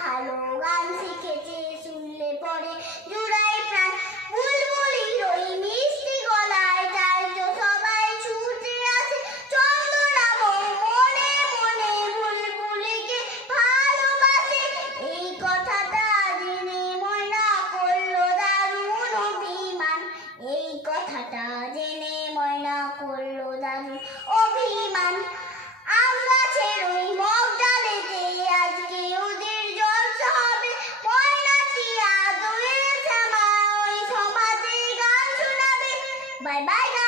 ভালো গান শিখেছে, শুনলে পরে জুড়াই প্রাণ। বুলবুলির ওই মিষ্টি গলায় তাই তো সবাই ছুটে আসে। চন্দ্ররা মনে মনে বুলবুলিকে ভালোবাসে। এই কথাটা জেনে ময়না করলো দারুণ অভিমান। এই কথাটা জেনে ময়না করলো দারুণ অভিমান। আম গাছের ওই মগ ডালেতে আজকে ওদের জলসা হবে। ময়নাটি আদরের শ্যামা ওই সমাজে গান শোনাবে। Bye bye.